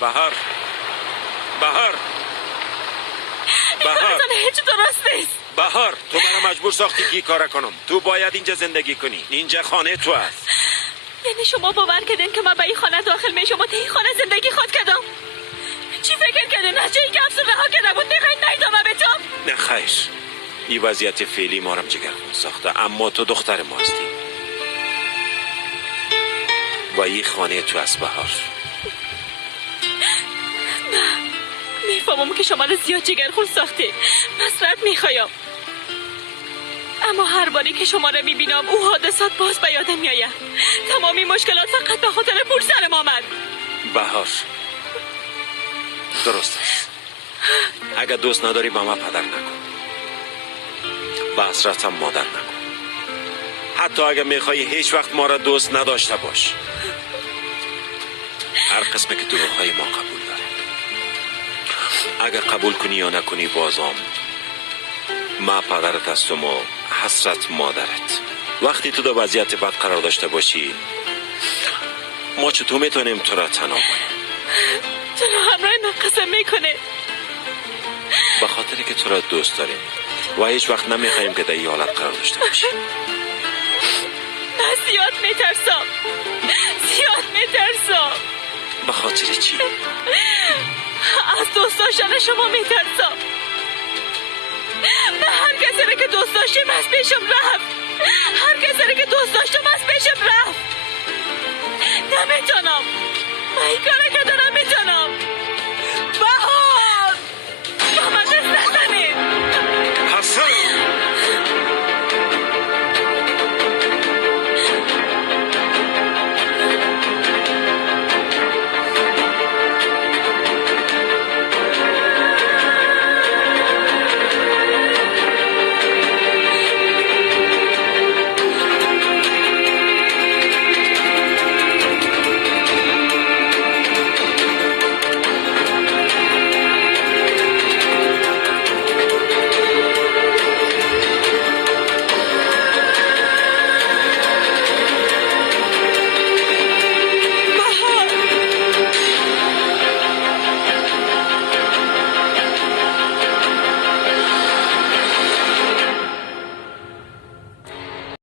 بهار این هیچ درست نیست. بهار، تو منو مجبور ساختی که کار کنم. تو باید اینجا زندگی کنی. اینجا خانه تو است. یعنی شما باور کردین که من به این خانه داخل میشم و این خانه زندگی خود کردم؟ چی فکر کردین؟ از جایی که افسون رها کرده بود میخواین نیدامه به تو؟ نه خیر، این وضعیت فعلی ما رم جگرخون ساخته، اما تو دختر ما هستی و این خانه تو است بهار. نه، میفهمم که شما رو زیاد جگرخون ساخته، مسرت میخوایم، اما هر باری که شما رو میبینم او حادثات باز به یادم میآید. تمامی مشکلات فقط به خاطر پول سرم آمد. بهار، درست است. اگر دوست نداری با ما پدر نکن، به حسرتم مادر نکن. حتی اگر میخوای هیچ وقت ما را دوست نداشته باش. هر قسمه که دروغ‌های ما قبول داره. اگر قبول کنی یا نکنی بازم ما پدرت هستم و حسرت مادرت. وقتی تو در وضعیت بد قرار داشته باشی ما چطور میتونیم تو را تنها کنیم؟ چرا همراه من قسم میکنه؟ به خاطر که تو را دوست داریم و هیچ وقت نمیخوایم که در این حالت قرار داشته باشی. من زیاد میترسم. به خاطر چی؟ از دوست داشتن شما میترسم. من هر کسی که دوست داشتیم از پیشم رفت. نمیتونم. من این کاره که دارم